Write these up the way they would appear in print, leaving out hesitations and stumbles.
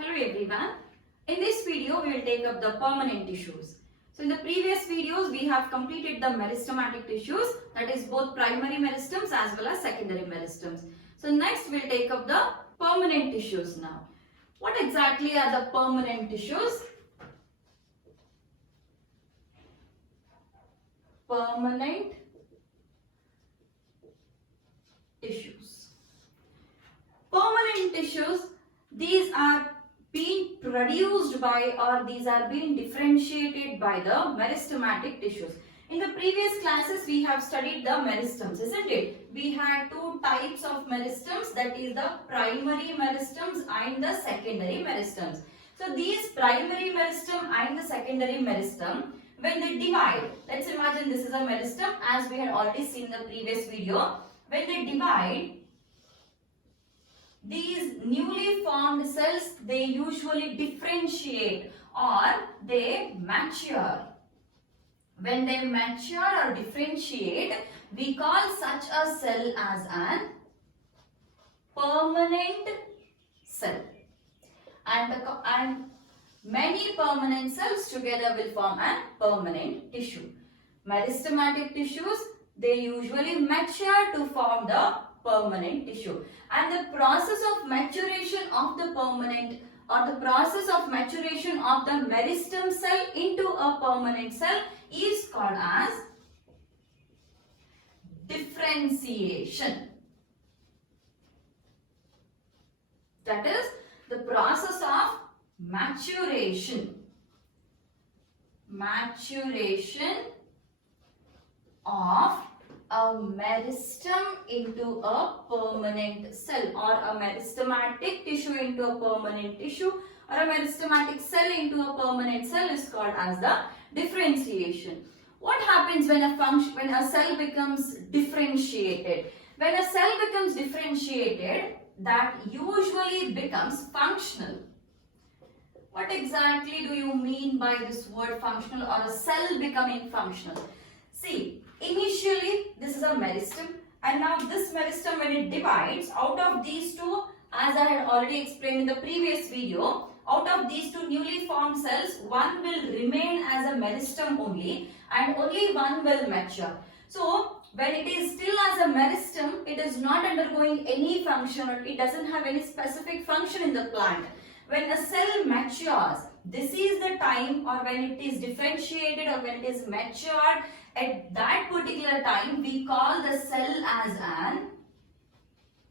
Hello everyone. In this video we will take up the permanent tissues. So in the previous videos we have completed the meristematic tissues, that is both primary meristems as well as secondary meristems. So next we will take up the permanent tissues now. What exactly are the permanent tissues? Permanent tissues. Permanent tissues, these are being produced by or these are being differentiated by the meristematic tissues. In the previous classes we have studied the meristems, isn't it? We had two types of meristems, that is the primary meristems and the secondary meristems. So these primary meristem and the secondary meristem, when they divide, let's imagine this is a meristem as we had already seen in the previous video. When they divide, these newly formed cells, they usually differentiate or they mature. When they mature or differentiate, we call such a cell as an permanent cell. And many permanent cells together will form a permanent tissue. Meristematic tissues, they usually mature to form the permanent tissue, and the process of maturation of the permanent or the process of maturation of the meristem cell into a permanent cell is called as differentiation. That is the process of maturation of a meristem into a permanent cell, or a meristematic tissue into a permanent tissue, or a meristematic cell into a permanent cell is called as the differentiation. What happens when a cell becomes differentiated? When a cell becomes differentiated, that usually becomes functional. What exactly do you mean by this word functional, or a cell becoming functional? See, initially this is a meristem, and now this meristem, when it divides, out of these two, as I had already explained in the previous video, out of these two newly formed cells, one will remain as a meristem only and only one will mature. So when it is still as a meristem, it is not undergoing any function, or it doesn't have any specific function in the plant. When a cell matures, this is the time, or when it is differentiated or when it is matured, at that particular time we call the cell as an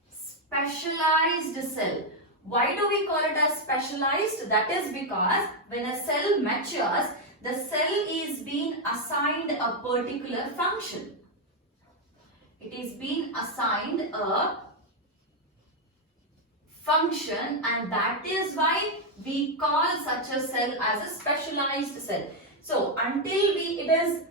specialized cell. Why do we call it as specialized? That is because when a cell matures, the cell is being assigned a particular function. It is being assigned a function, and that is why we call such a cell as a specialized cell. So until it is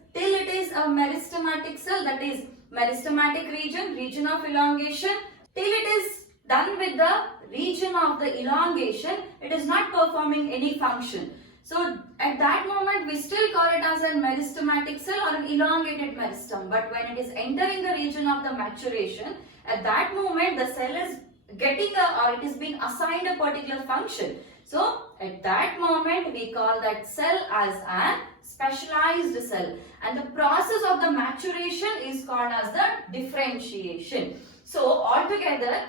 a meristematic cell, that is meristematic region of elongation, till it is done with the region of the elongation, it is not performing any function. So at that moment we still call it as a meristematic cell or an elongated meristem. But when it is entering the region of the maturation, at that moment the cell is getting it is being assigned a particular function. So at that moment we call that cell as a specialized cell, and the process of the maturation is called as the differentiation. So altogether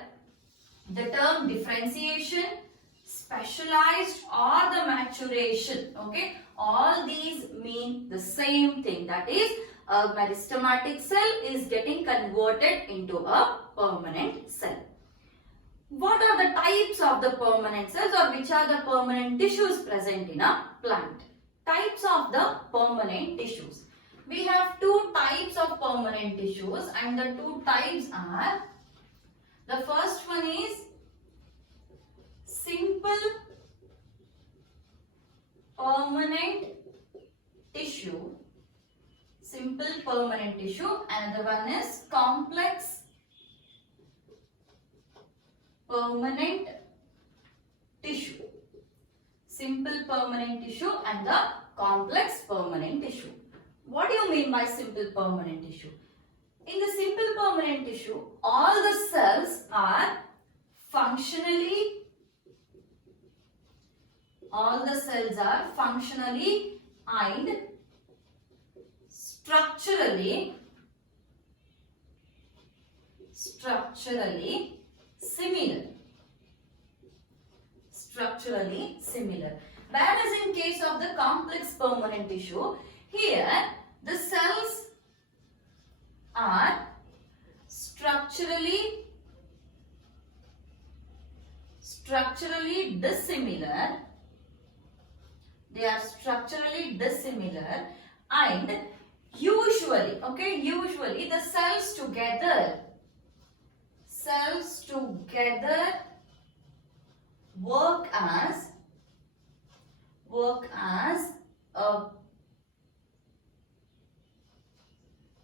the term differentiation, specialized, or the maturation, okay, all these mean the same thing, that is a meristematic cell is getting converted into a permanent cell. What are the types of the permanent cells, or which are the permanent tissues present in a plant? Types of the permanent tissues. We have two types of permanent tissues, and the two types are, the first one is simple permanent tissue. Simple permanent tissue. Another one is complex permanent tissue. Simple permanent tissue and the complex permanent tissue. What do you mean by simple permanent tissue? In the simple permanent tissue, all the cells are functionally all the cells are functionally and structurally similar. Structurally similar. Whereas in case of the complex permanent tissue, here the cells are structurally dissimilar. They are structurally dissimilar, and usually, usually the cells together work as a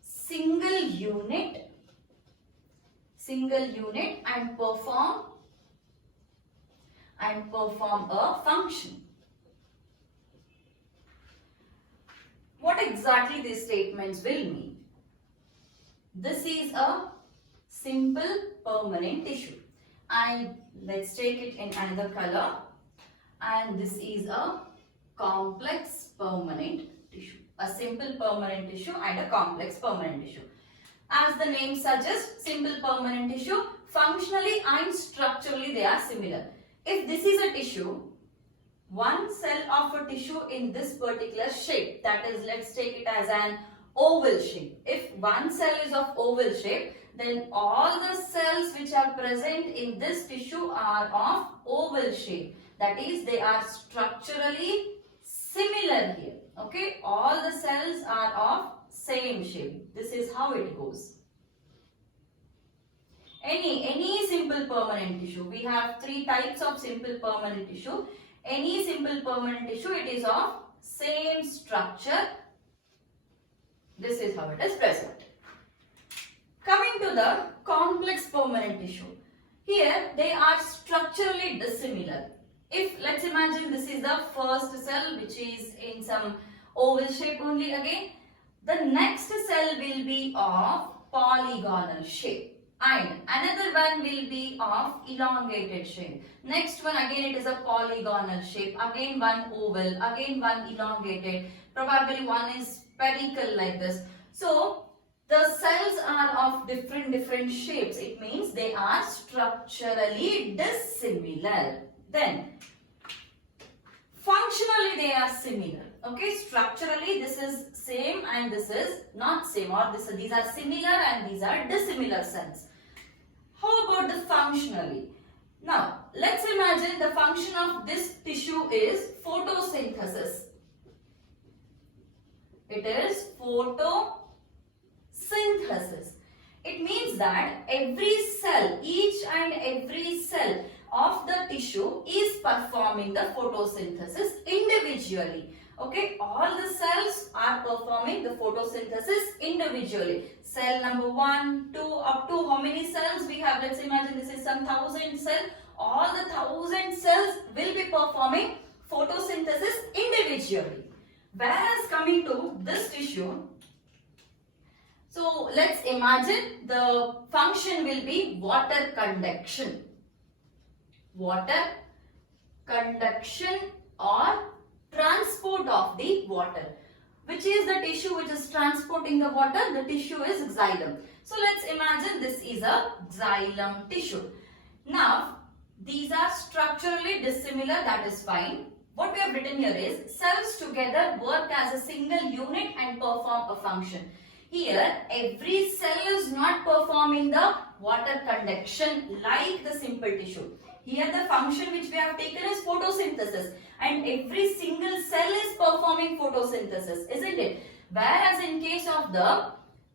single unit and perform a function. What exactly these statements will mean? This is a simple permanent tissue, and let's take it in another color, and this is a complex permanent tissue. A simple permanent tissue and a complex permanent tissue. As the name suggests, simple permanent tissue, functionally and structurally they are similar. If this is a tissue, one cell of a tissue in this particular shape, that is, let's take it as an oval shape. If one cell is of oval shape, then all the cells which are present in this tissue are of oval shape. That is, they are structurally similar here. Okay, all the cells are of same shape. This is how it goes. Any simple permanent tissue. We have three types of simple permanent tissue. Any simple permanent tissue, it is of same structure. This is how it is present. Coming to the complex permanent tissue. Here they are structurally dissimilar. If, let's imagine, this is the first cell which is in some oval shape only again. The next cell will be of polygonal shape. And another one will be of elongated shape. Next one again it is a polygonal shape. Again one oval. Again one elongated. Probably one is spherical like this. So the cells are of different shapes. It means they are structurally dissimilar. Then functionally they are similar. Okay, structurally this is same and this is not same, or these are similar and these are dissimilar cells. How about the functionally? Now, let's imagine the function of this tissue is photosynthesis. It is photosynthesis. It means that every cell, each and every cell of the tissue is performing the photosynthesis individually. Okay, all the cells are performing the photosynthesis individually. Cell number 1, 2, up to how many cells we have? Let's imagine this is some 1000 cells. All the 1000 cells will be performing photosynthesis individually. Whereas coming to this tissue, so let's imagine the function will be water conduction. Water conduction or transport of the water. Which is the tissue which is transporting the water? The tissue is xylem. So let's imagine this is a xylem tissue. Now these are structurally dissimilar, that is fine. What we have written here is cells together work as a single unit and perform a function. Here every cell is not performing the water conduction like the simple tissue. Here the function which we have taken is photosynthesis, and every single cell is performing photosynthesis, isn't it? Whereas in case of the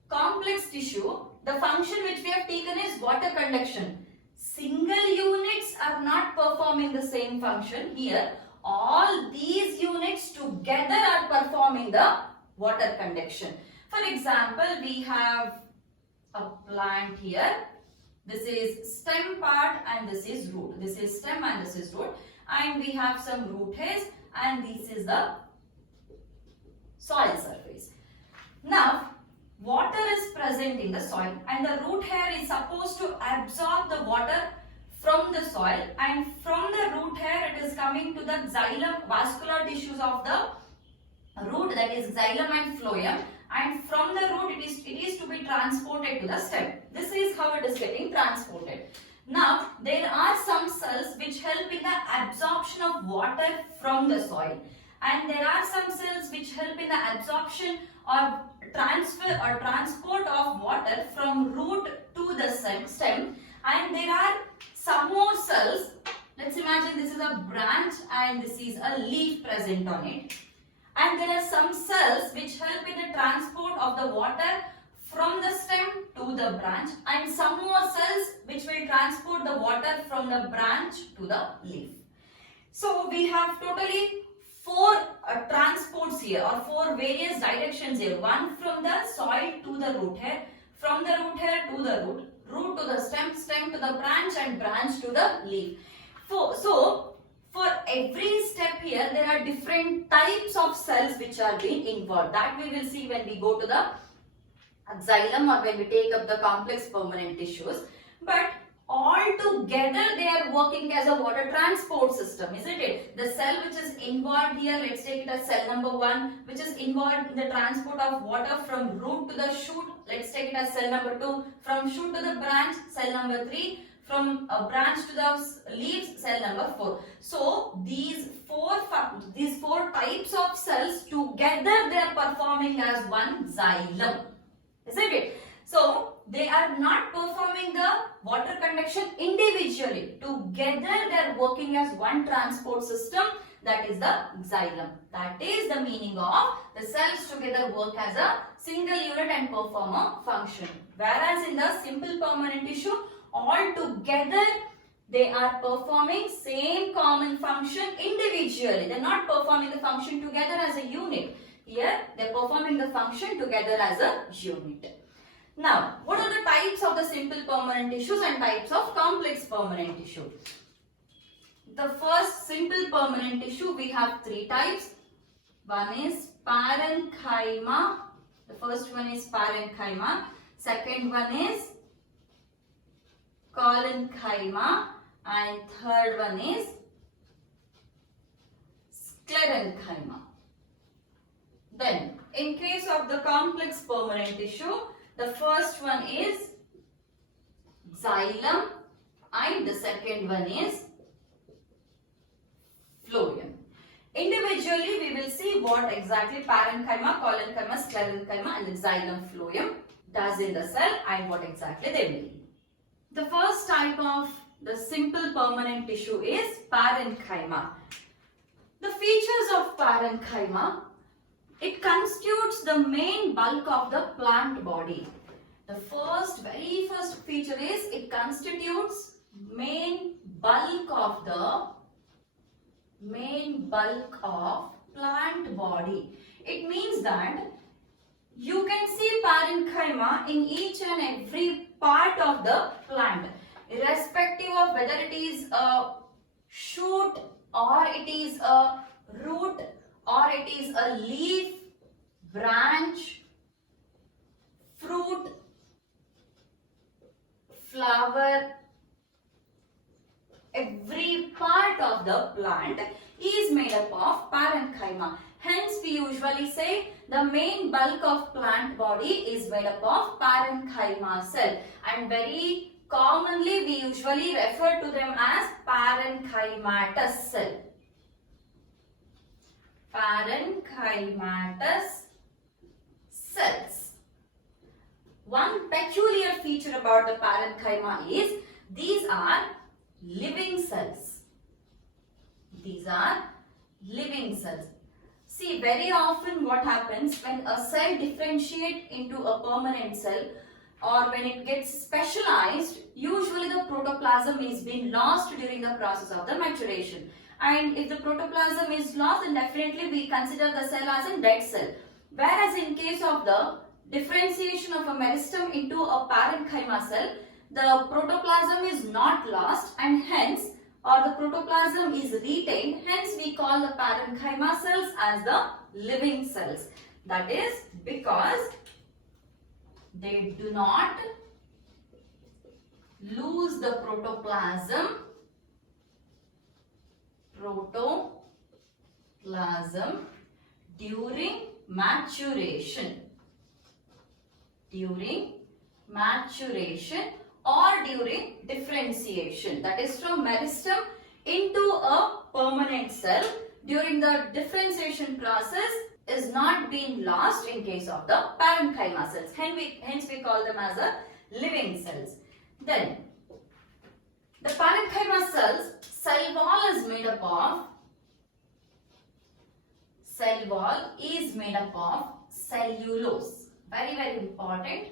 complex tissue, the function which we have taken is water conduction. Single units are not performing the same function. Here all these units together are performing the water conduction. For example, we have a plant here. This is stem part and this is root. This is stem and this is root. And we have some root hairs and this is the soil surface. Now, water is present in the soil and the root hair is supposed to absorb the water from the soil, and from the root hair it is coming to the xylem vascular tissues of the root, that is xylem and phloem, and from the root it is to be transported to the stem. This is how it is getting transported. Now there are some cells which help in the absorption of water from the soil, and there are some cells which help in the absorption or transfer or transport of water from root to the stem, and there are some more cells. Let's imagine this is a branch and this is a leaf present on it, and there are some cells which help in the transport of the water from the stem to the branch, and some more cells which will transport the water from the branch to the leaf. So we have totally 4 transports here, or 4 various directions here. One from the soil to the root hair, from the root hair to the root to the stem, stem to the branch, and branch to the leaf. So for every step here there are different types of cells which are being involved. That we will see when we go to the xylem or when we take up the complex permanent tissues. But all together they are working as a water transport system, isn't it? The cell which is involved here, let's take it as cell number 1, which is involved in the transport of water from root to the shoot. Let's take it as cell number 2, from shoot to the branch, cell number 3, from a branch to the leaves, cell number 4. So these four types of cells together they are performing as one xylem, isn't it? So they are not performing the water conduction individually. Together they are working as one transport system, that is the xylem. That is the meaning of the cells together work as a single unit and perform a function. Whereas in the simple permanent tissue, all together they are performing same common function individually. They are not performing the function together as a unit. Here they are performing the function together as a unit. Now, what are the types of the simple permanent tissues and types of complex permanent tissue? The first simple permanent tissue, we have 3 types. One is parenchyma. The first one is parenchyma. Second one is collenchyma. And third one is sclerenchyma. Then, in case of the complex permanent tissue, the first one is xylem and the second one is phloem. Individually, we will see what exactly parenchyma, collenchyma, sclerenchyma and the xylem phloem does in the cell and what exactly they mean. The first type of the simple permanent tissue is parenchyma. The features of parenchyma: it constitutes the main bulk of the plant body. The very first feature is it constitutes main bulk of plant body. It means that you can see parenchyma in each and every part of the plant, irrespective of whether it is a shoot or it is a root or it is a leaf, branch, fruit, flower. Every part of the plant is made up of parenchyma. Hence, we usually say the main bulk of plant body is made up of parenchyma cell, and very commonly we usually refer to them as parenchymatous cell. Parenchymatous cells. One peculiar feature about the parenchyma is these are living cells. These are living cells. See, very often what happens when a cell differentiates into a permanent cell or when it gets specialized, usually the protoplasm is being lost during the process of the maturation. And if the protoplasm is lost, then definitely we consider the cell as a dead cell. Whereas in case of the differentiation of a meristem into a parenchyma cell, the protoplasm is not lost and hence, or the protoplasm is retained, hence we call the parenchyma cells as the living cells. That is because they do not lose the protoplasm protoplasm during maturation. During maturation or during differentiation. That is from meristem into a permanent cell. During the differentiation process is not being lost in case of the parenchyma cells. Hence we call them as a living cells. Then the parenchyma cells, cell wall is made up of cellulose. Very, very important.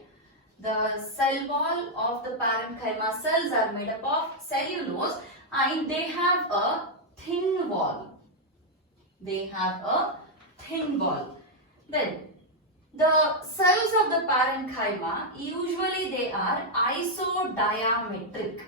The cell wall of the parenchyma cells are made up of cellulose and they have a thin wall. Then the cells of the parenchyma, usually they are isodiametric.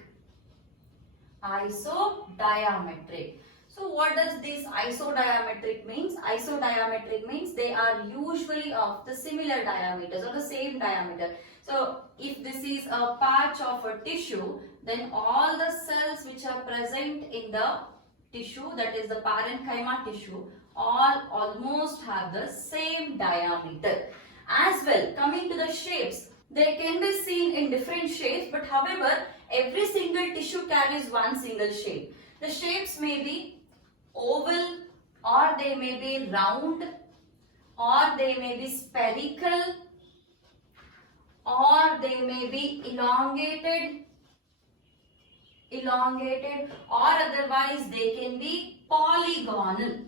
So what does this isodiametric means? Isodiametric means they are usually of the similar diameters or the same diameter. So if this is a patch of a tissue, then all the cells which are present in the tissue, that is the parenchyma tissue, all almost have the same diameter. As well, coming to the shapes, they can be seen in different shapes, but however, every single tissue carries one single shape. The shapes may be oval, or they may be round, or they may be spherical, or they may be elongated, or otherwise they can be polygonal.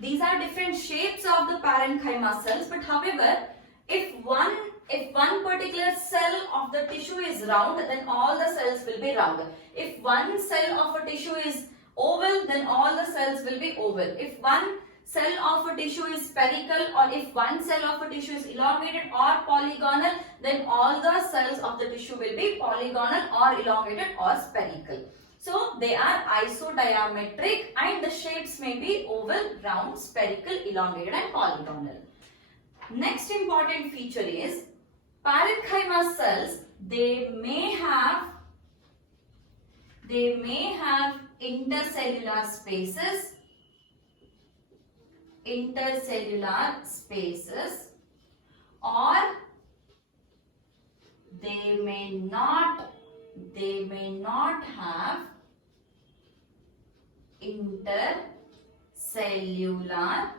These are different shapes of the parenchyma cells, but however, if one particular cell of the tissue is round, then all the cells will be round. If one cell of a tissue is oval, then all the cells will be oval. If one cell of a tissue is spherical, or if one cell of a tissue is elongated or polygonal, then all the cells of the tissue will be polygonal or elongated or spherical. So they are isodiametric and the shapes may be oval, round, spherical, elongated and polygonal. Next important feature is parenchyma cells, they may have intercellular spaces, or they may not have intercellular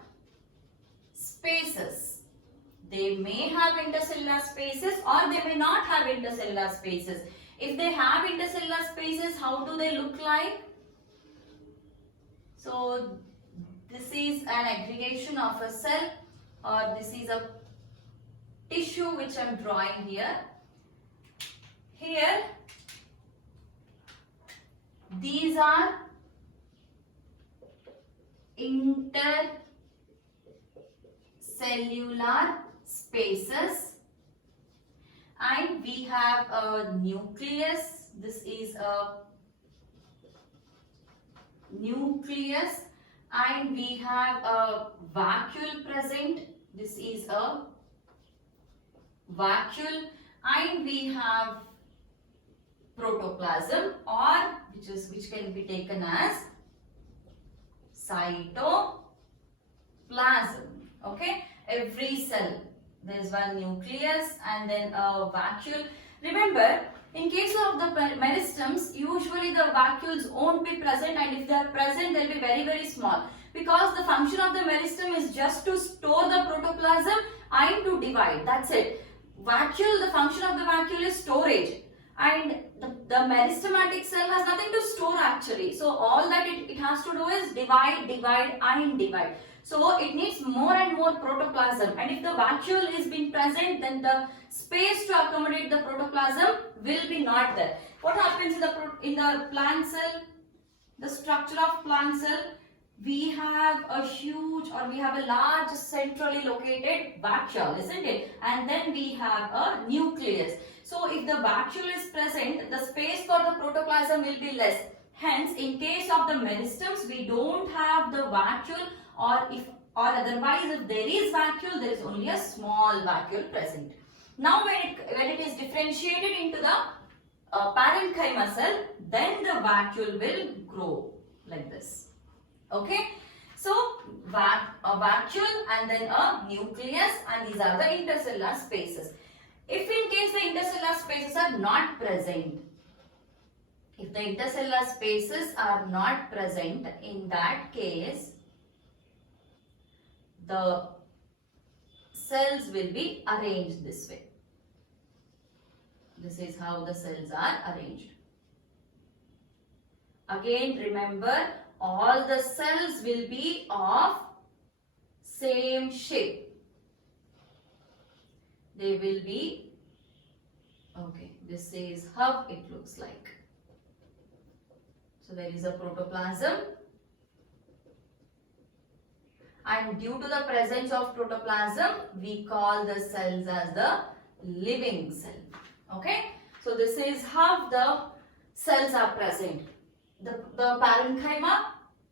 spaces. They may have intercellular spaces or they may not have intercellular spaces. If they have intercellular spaces, how do they look like? So this is an aggregation of a cell, or this is a tissue which I am drawing here. Here, these are intercellular spaces, and we have a nucleus. This is a nucleus, and we have a vacuole present. This is a vacuole, and we have protoplasm, or which can be taken as cytoplasm. Okay, every cell there is one nucleus and then a vacuole. Remember, in case of the meristems, usually the vacuoles won't be present, and if they are present, they'll be very, very small, because the function of the meristem is just to store the protoplasm and to divide. That's it. Vacuole, the function of the vacuole is storage, and the meristematic cell has nothing to store actually. So all that it has to do is divide and divide. So it needs more and more protoplasm, and if the vacuole is being present, then the space to accommodate the protoplasm will be not there. What happens in the plant cell? The structure of plant cell, we have a large centrally located vacuole, isn't it? And then we have a nucleus. So if the vacuole is present, the space for the protoplasm will be less. Hence, in case of the meristems, we don't have the vacuole, or otherwise if there is vacuole, there is only a small vacuole present. Now when it is differentiated into the parenchyma cell, then the vacuole will grow like this. Okay. So, a vacuole and then a nucleus, and these are the intercellular spaces. If in case the intercellular spaces are not present, if the intercellular spaces are not present, in that case, the cells will be arranged this way. This is how the cells are arranged. Again, remember, all the cells will be of same shape. They will be, okay, this is how it looks like. So there is a protoplasm, and due to the presence of protoplasm, we call the cells as the living cell. Okay, so this is how the cells are present. The parenchyma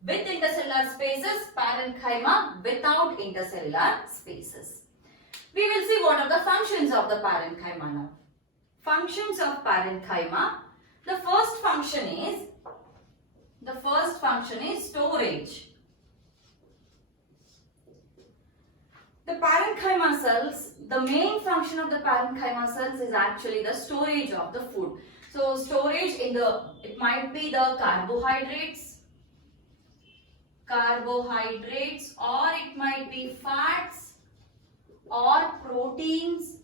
with intercellular spaces, parenchyma without intercellular spaces. We will see what are the functions of the parenchyma now. Functions of parenchyma. The first function is storage. The parenchyma cells, the main function of the parenchyma cells is actually the storage of the food. So storage in it might be the carbohydrates, or it might be fats or proteins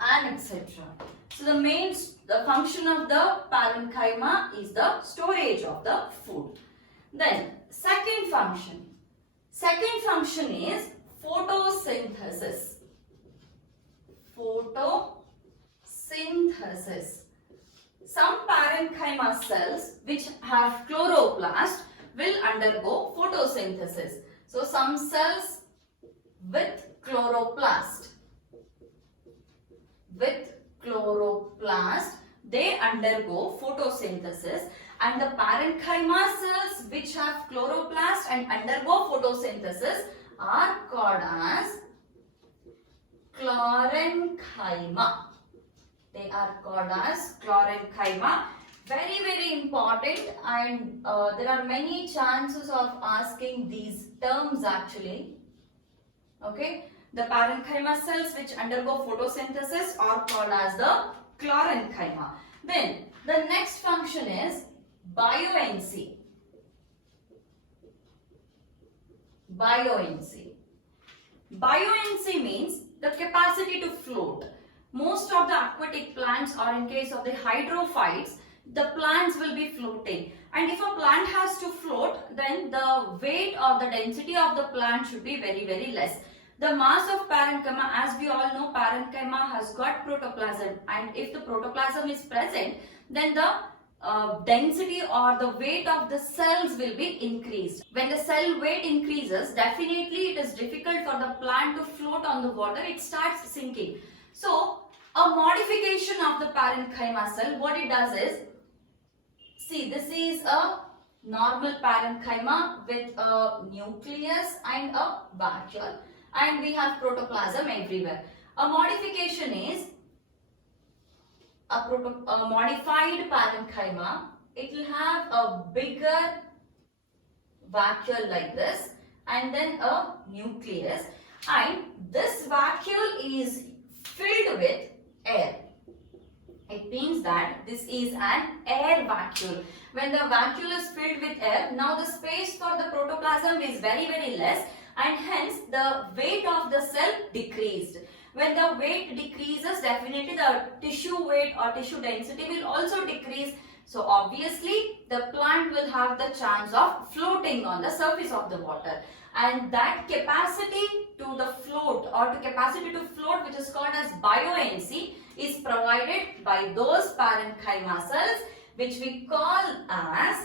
and etc. So the function of the parenchyma is the storage of the food. Then second function is photosynthesis. Some parenchyma cells which have chloroplast will undergo photosynthesis. So some cells with chloroplast, they undergo photosynthesis, and the parenchyma cells which have chloroplast and undergo photosynthesis are called as chlorenchyma. They are called as chlorenchyma. Very, very important, and there are many chances of asking these terms actually. Okay, the parenchyma cells which undergo photosynthesis are called as the chlorenchyma. Then the next function is buoyancy. Buoyancy means the capacity to float. Most of the aquatic plants, or in case of the hydrophytes, the plants will be floating. And if a plant has to float, then the weight or the density of the plant should be very, very less. The mass of parenchyma, as we all know, parenchyma has got protoplasm, and if the protoplasm is present, then the density or the weight of the cells will be increased. When the cell weight increases, definitely it is difficult for the plant to float on the water. It starts sinking. So a modification of the parenchyma cell, what it does is, see, this is a normal parenchyma with a nucleus and a vacuole, and we have protoplasm everywhere. A modification is a modified parenchyma. It will have a bigger vacuole like this, and then a nucleus, and this vacuole is filled with air. It means that this is an air vacuole. When the vacuole is filled with air, now the space for the protoplasm is very, very less, and hence the weight of the cell decreased. When the weight decreases, definitely the tissue weight or tissue density will also decrease. So obviously the plant will have the chance of floating on the surface of the water, and that capacity to the float, or to capacity to float, which is called as buoyancy, is provided by those parenchyma cells, which we call as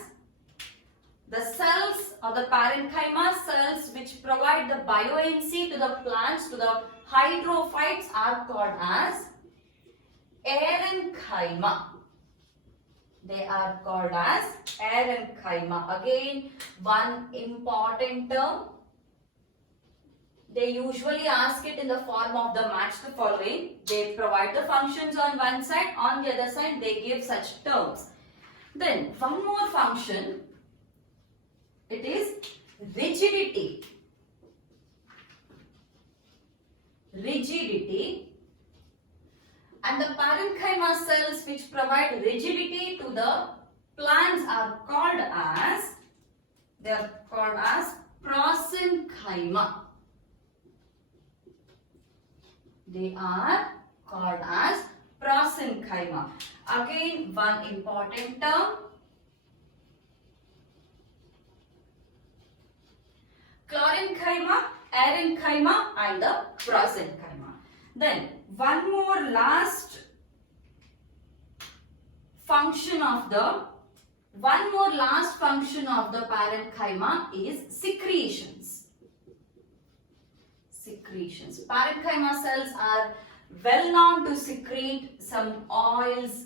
the cells or the parenchyma cells which provide the buoyancy to the plants, to the hydrophytes, are called as parenchyma. They are called as parenchyma. Again, one important term. They usually ask it in the form of the match the following. They provide the functions on one side, on the other side they give such terms. Then one more function, it is rigidity. Rigidity. And the parenchyma cells which provide rigidity to the plants are called as, they are called as parenchyma. They are called as parenchyma. Again, one important term. Chlorenchyma, parenchyma and the parenchyma. Then one more last function of the parenchyma is secretions. Secretions. Parenchyma cells are well known to secrete some oils,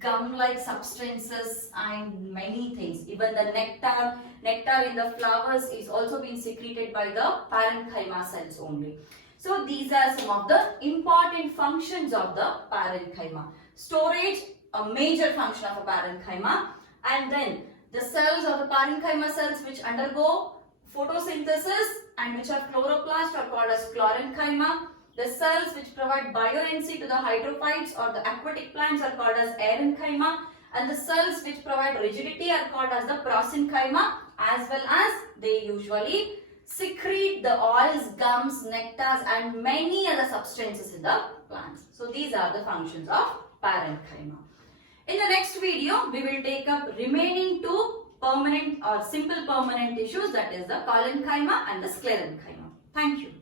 gum-like substances and many things. Even the nectar in the flowers is also being secreted by the parenchyma cells only. So these are some of the important functions of the parenchyma. Storage, a major function of a parenchyma, and then the cells of the parenchyma cells which undergo photosynthesis and which are chloroplast are called as chlorenchyma. The cells which provide buoyancy to the hydrophytes or the aquatic plants are called as parenchyma, and the cells which provide rigidity are called as the parenchyma, as well as they usually secrete the oils, gums, nectars and many other substances in the plants. So these are the functions of parenchyma. In the next video, we will take up remaining two permanent or simple permanent tissues, that is the collenchyma and the sclerenchyma. Thank you.